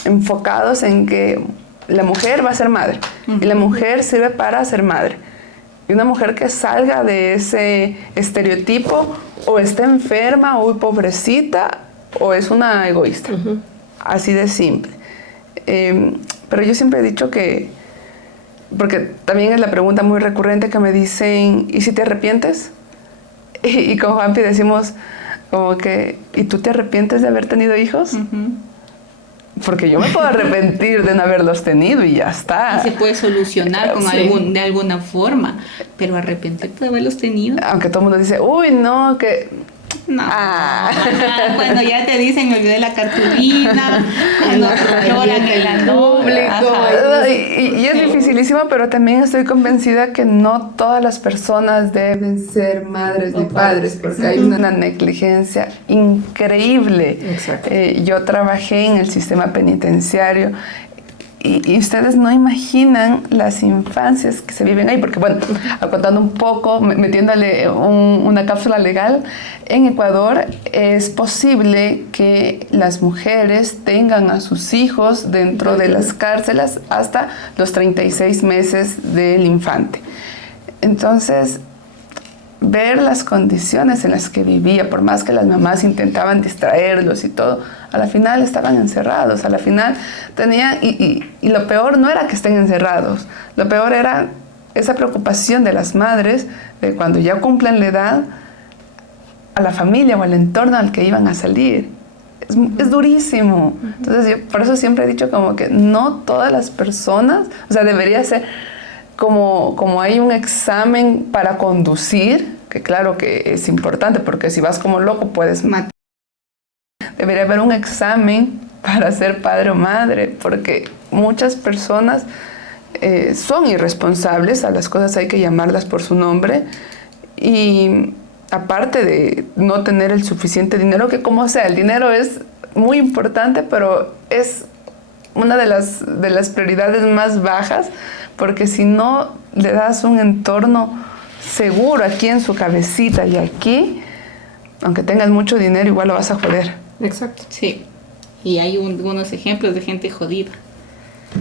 enfocados en que la mujer va a ser madre y la mujer sirve para ser madre. Y una mujer que salga de ese estereotipo o está enferma o pobrecita o es una egoísta. Así de simple. Pero yo siempre he dicho que, porque también es la pregunta muy recurrente que me dicen, ¿y si te arrepientes? Y con Juanpi decimos como que, ¿y tú te arrepientes de haber tenido hijos? Porque yo me puedo arrepentir de no haberlos tenido y ya está. Y se puede solucionar de alguna forma, pero arrepentirte de haberlos tenido. Aunque todo el mundo dice, uy, no, que... No, cuando ya te dicen me olvidé la cartulina, cuando lloran en la público. Y es dificilísimo, pero también estoy convencida que no todas las personas deben ser madres ni padres, porque hay una negligencia increíble. Exacto. Yo trabajé en el sistema penitenciario y ustedes no imaginan las infancias que se viven ahí, porque bueno, contando un poco, metiéndole una cápsula legal, en Ecuador es posible que las mujeres tengan a sus hijos dentro de las cárceles hasta los 36 meses del infante. Entonces, ver las condiciones en las que vivía, por más que las mamás intentaban distraerlos y todo, a la final estaban encerrados, a la final tenían, y lo peor no era que estén encerrados, lo peor era esa preocupación de las madres de cuando ya cumplen la edad, a la familia o al entorno al que iban a salir. es durísimo. Entonces yo por eso siempre he dicho como que no todas las personas, o sea, debería ser como hay un examen para conducir, que claro que es importante porque si vas como loco puedes matar. Debería haber un examen para ser padre o madre, porque muchas personas son irresponsables, a las cosas hay que llamarlas por su nombre, y aparte de no tener el suficiente dinero, que como sea, el dinero es muy importante, pero es una de las prioridades más bajas, porque si no le das un entorno seguro aquí en su cabecita y aquí, aunque tengas mucho dinero, igual lo vas a joder. Exacto. Sí. Y hay unos ejemplos de gente jodida.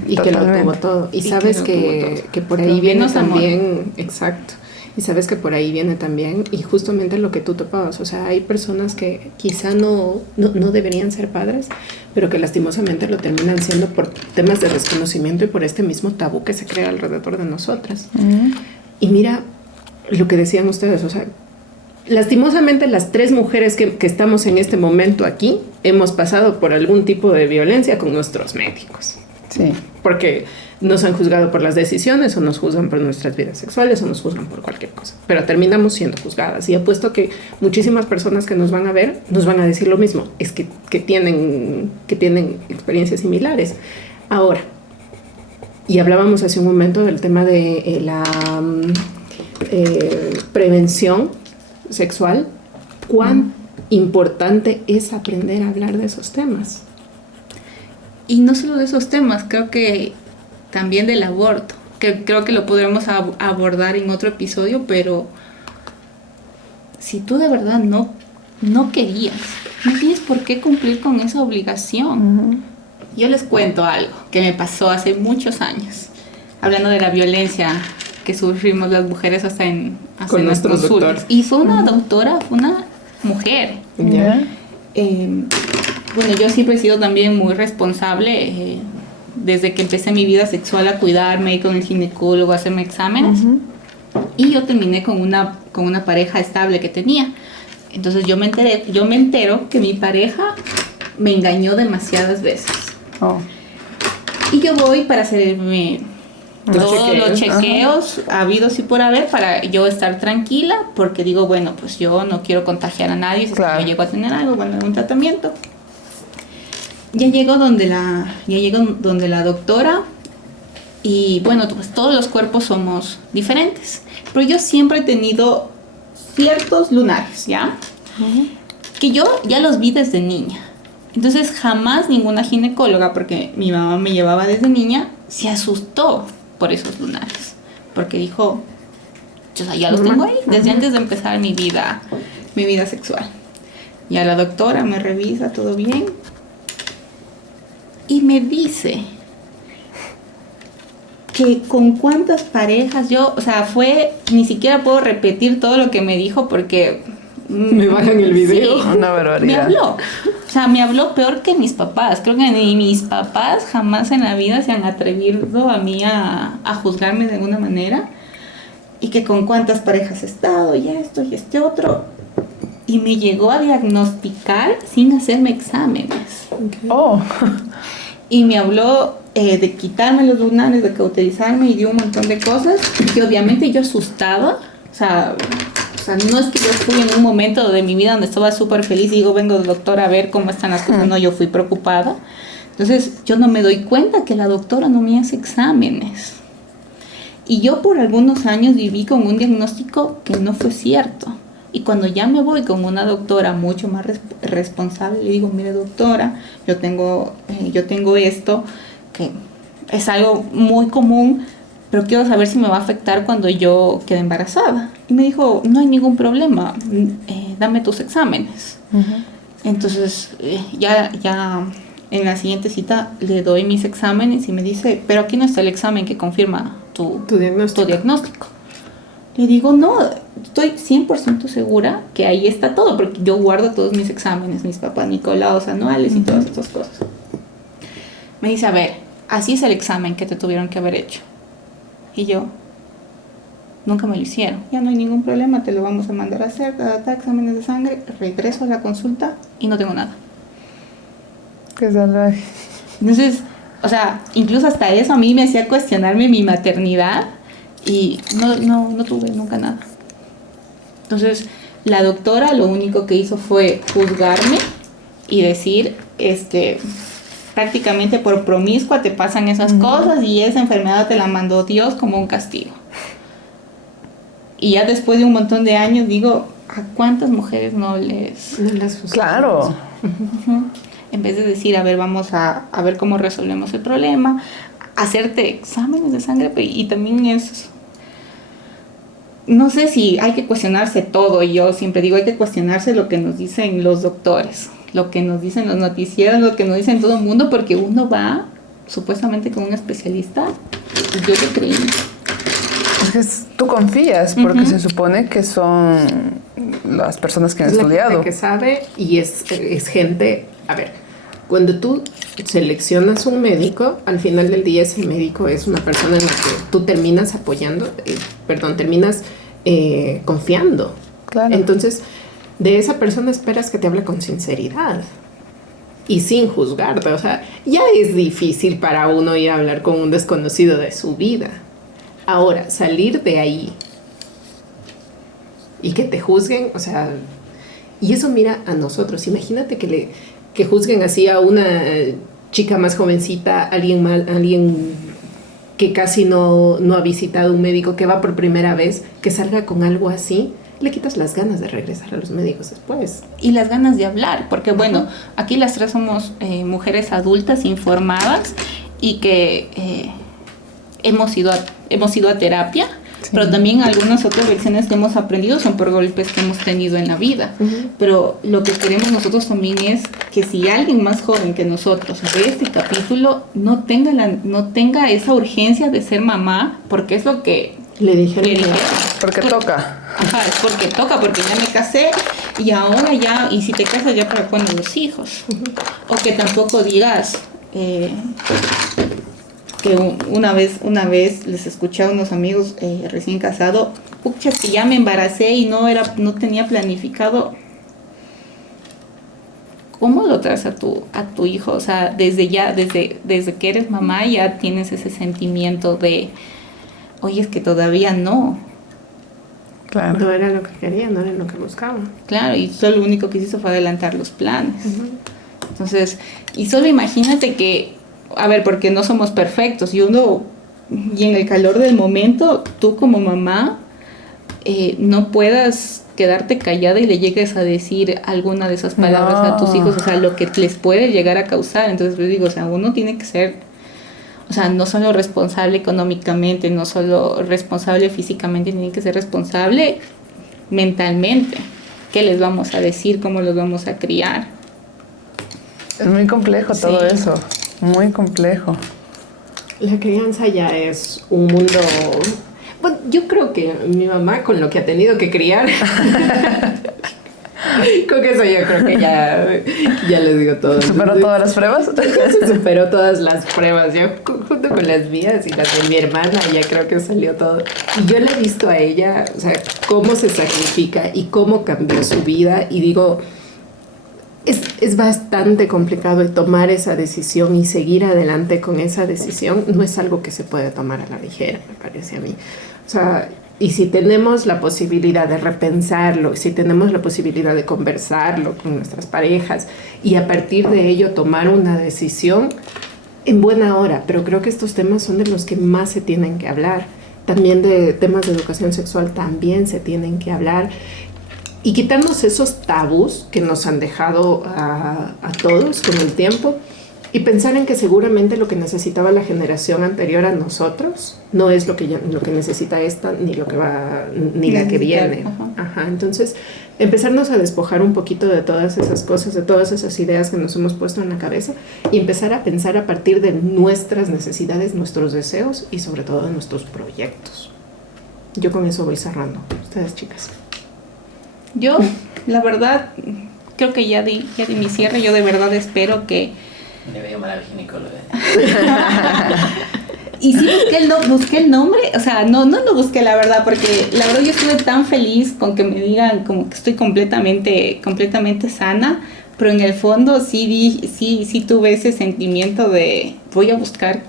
Y Totalmente. que lo tuvo todo. Y sabes que por ahí Pero viene menos amor. también, exacto. Y sabes que por ahí viene también, y justamente lo que tú topabas, o sea, hay personas que quizá no deberían ser padres, pero que lastimosamente lo terminan siendo por temas de desconocimiento y por este mismo tabú que se crea alrededor de nosotras. Y mira lo que decían ustedes, o sea, lastimosamente las 3 mujeres que estamos en este momento aquí hemos pasado por algún tipo de violencia con nuestros médicos. Sí. Porque nos han juzgado por las decisiones o nos juzgan por nuestras vidas sexuales o nos juzgan por cualquier cosa. Pero terminamos siendo juzgadas. Y apuesto que muchísimas personas que nos van a ver nos van a decir lo mismo. Es que tienen experiencias similares. Ahora, y hablábamos hace un momento del tema de la prevención sexual. ¿Cuán importante es aprender a hablar de esos temas? Y no solo de esos temas, creo que también del aborto, que creo que lo podremos abordar en otro episodio, pero si tú de verdad no querías, no tienes por qué cumplir con esa obligación. Yo les cuento algo que me pasó hace muchos años, hablando de la violencia que sufrimos las mujeres hasta en nuestros consultas. Y fue una doctora, fue una mujer. ¿Ya? Bueno, yo siempre he sido también muy responsable, desde que empecé mi vida sexual a cuidarme, ir con el ginecólogo, a hacerme exámenes. Y yo terminé con una pareja estable que tenía. Entonces yo me entero que mi pareja me engañó demasiadas veces. Oh. Y yo voy para hacerme todos los chequeos Ajá. habidos y por haber, para yo estar tranquila, porque digo, bueno, pues yo no quiero contagiar a nadie si Claro. yo llego a tener algo, bueno, algún tratamiento. Ya llego donde la doctora, y bueno, pues todos los cuerpos somos diferentes, pero yo siempre he tenido ciertos lunares, ¿ya? Que yo ya los vi desde niña. Entonces jamás ninguna ginecóloga, porque mi mamá me llevaba desde niña, se asustó por esos lunares, porque dijo, o sea, ya los tengo ahí desde antes de empezar mi vida sexual. Ya la doctora me revisa, todo bien, y me dice que con cuántas parejas yo, o sea, ni siquiera puedo repetir todo lo que me dijo porque Me bajan el video. Sí, Una barbaridad. me habló peor que mis papás. Creo que ni mis papás jamás en la vida se han atrevido a mí a juzgarme de alguna manera. Y que con cuántas parejas he estado, y esto y este otro. Y me llegó a diagnosticar sin hacerme exámenes. Oh. Y me habló de quitarme los lunares, de cauterizarme y de un montón de cosas. Y obviamente yo asustada. O sea, no es que yo fui en un momento de mi vida donde estaba súper feliz y digo, vengo doctor a ver cómo están las cosas. No, yo fui preocupada. Entonces yo no me doy cuenta que la doctora no me hace exámenes. Y yo por algunos años viví con un diagnóstico que no fue cierto. Y cuando ya me voy con una doctora mucho más responsable, le digo, mire doctora, yo tengo esto, que es algo muy común, pero quiero saber si me va a afectar cuando yo quede embarazada. Y me dijo, no hay ningún problema, dame tus exámenes. Entonces ya en la siguiente cita le doy mis exámenes y me dice, pero aquí no está el examen que confirma tu diagnóstico. Le digo, no, estoy 100% segura que ahí está todo, porque yo guardo todos mis exámenes, mis papás Nicolaos anuales y todas estas cosas. Me dice, a ver, así es el examen que te tuvieron que haber hecho. Y yo, nunca me lo hicieron. Ya no hay ningún problema, te lo vamos a mandar a hacer, exámenes de sangre, regreso a la consulta y no tengo nada. Qué salvaje. Entonces, o sea, incluso hasta eso a mí me hacía cuestionarme mi maternidad y no tuve nunca nada. Entonces, la doctora lo único que hizo fue juzgarme y decir, prácticamente por promiscua te pasan esas cosas y esa enfermedad te la mandó Dios como un castigo. Y ya después de un montón de años digo, ¿a cuántas mujeres no les juzgamos? Claro. En vez de decir, a ver, vamos a ver cómo resolvemos el problema, hacerte exámenes de sangre y también es... No sé si hay que cuestionarse todo, y yo siempre digo, hay que cuestionarse lo que nos dicen los doctores, lo que nos dicen los noticieros, lo que nos dicen todo el mundo, porque uno va supuestamente con un especialista y yo le creí. Tú confías porque se supone que son las personas que han estudiado. Gente que sabe y es gente... A ver, cuando tú seleccionas un médico, al final del día ese médico es una persona en la que tú terminas terminas confiando. Claro. Entonces, de esa persona esperas que te hable con sinceridad y sin juzgarte. O sea, ya es difícil para uno ir a hablar con un desconocido de su vida. Ahora, salir de ahí y que te juzguen, o sea, y eso mira a nosotros. Imagínate que juzguen así a una chica más jovencita, alguien que casi no ha visitado un médico, que va por primera vez, que salga con algo así, le quitas las ganas de regresar a los médicos después. Y las ganas de hablar, porque bueno, aquí las tres somos mujeres adultas, informadas, y que hemos ido a terapia, sí. Pero también algunas otras lecciones que hemos aprendido son por golpes que hemos tenido en la vida. Pero lo que queremos nosotros también es que si alguien más joven que nosotros ve este capítulo, no tenga esa urgencia de ser mamá, porque es lo que le dijeron. Porque toca. Ajá, es porque toca, porque ya me casé y ahora ya, y si te casas ya para cuando los hijos. O que tampoco digas... que una vez les escuché a unos amigos recién casados, pucha, que ya me embaracé y no tenía planificado. ¿Cómo lo traes a tu hijo? O sea, desde que eres mamá ya tienes ese sentimiento de, oye, es que todavía no. Claro. No era lo que quería, no era lo que buscaba. Claro, y solo lo único que hizo fue adelantar los planes. Entonces, y solo imagínate que, a ver, porque no somos perfectos y en el calor del momento, tú como mamá, no puedas quedarte callada y le llegues a decir alguna de esas palabras a tus hijos, o sea, lo que les puede llegar a causar. Entonces, yo digo, o sea, uno tiene que ser, o sea, no solo responsable económicamente, no solo responsable físicamente, tiene que ser responsable mentalmente. ¿Qué les vamos a decir? ¿Cómo los vamos a criar? Es muy complejo todo eso. Muy complejo. La crianza ya es un mundo... Bueno, yo creo que mi mamá, con lo que ha tenido que criar, con eso yo creo que ya les digo todo. ¿Superó todas las pruebas? Se superó todas las pruebas. Yo, junto con las mías y las de mi hermana, ya creo que salió todo. Y yo la he visto a ella, o sea, cómo se sacrifica y cómo cambió su vida. Y digo... Es bastante complicado tomar esa decisión y seguir adelante con esa decisión. No es algo que se puede tomar a la ligera, me parece a mí. O sea, y si tenemos la posibilidad de repensarlo, si tenemos la posibilidad de conversarlo con nuestras parejas y a partir de ello tomar una decisión, en buena hora. Pero creo que estos temas son de los que más se tienen que hablar. También de temas de educación sexual también se tienen que hablar. Y quitarnos esos tabús que nos han dejado a todos con el tiempo y pensar en que seguramente lo que necesitaba la generación anterior a nosotros no es lo que necesita esta ni la que viene. Ajá. Entonces, empezarnos a despojar un poquito de todas esas cosas, de todas esas ideas que nos hemos puesto en la cabeza y empezar a pensar a partir de nuestras necesidades, nuestros deseos y sobre todo de nuestros proyectos. Yo con eso voy cerrando. Ustedes, chicas. Yo, la verdad, creo que ya di mi cierre. Yo de verdad espero que... Le voy a llamar al ginecólogo. Y sí busqué el nombre, o sea, no lo busqué, la verdad, porque la verdad yo estuve tan feliz con que me digan como que estoy completamente sana, pero en el fondo sí tuve ese sentimiento de voy a buscar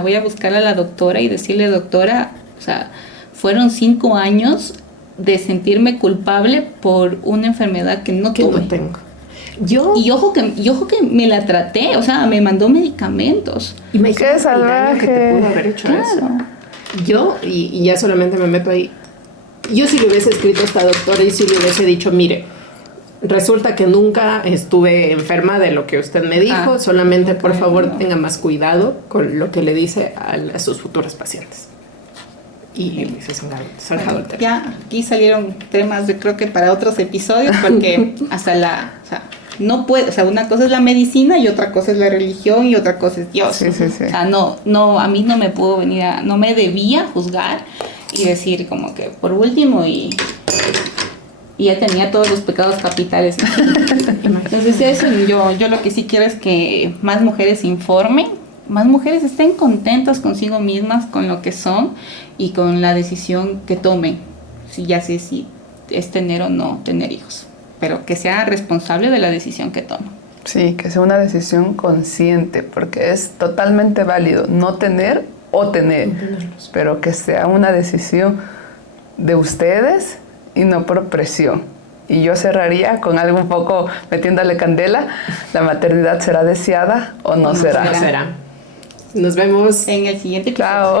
voy a buscar a la doctora y decirle, doctora, o sea, fueron 5 años de sentirme culpable por una enfermedad que no tuve. No tengo. Y ojo que me la traté, o sea, me mandó medicamentos. Imagínate ¡Qué el daño que te salvaje! pudo haber hecho Claro. eso. Yo, y ya solamente me meto ahí, yo sí le hubiese escrito a esta doctora y sí le hubiese dicho, mire, resulta que nunca estuve enferma de lo que usted me dijo, solamente por favor tenga más cuidado con lo que le dice a sus futuros pacientes. Y se zanjado el tema. Ya aquí salieron temas, yo creo que para otros episodios, porque hasta no puede, o sea, una cosa es la medicina y otra cosa es la religión y otra cosa es Dios. Sí. O sea, no, a mí no me pudo venir no me debía juzgar y decir como que por último y ya tenía todos los pecados capitales. Entonces eso, yo lo que sí quiero es que más mujeres se informen, más mujeres estén contentas consigo mismas, con lo que son y con la decisión que tomen, si es tener o no tener hijos, pero que sea responsable de la decisión que tomen. Sí, que sea una decisión consciente, porque es totalmente válido no tener o tener, pero que sea una decisión de ustedes y no por presión. Y yo cerraría con algo un poco metiéndole candela. ¿La maternidad será deseada o no será? No será. Nos vemos En el siguiente episodio. Chao.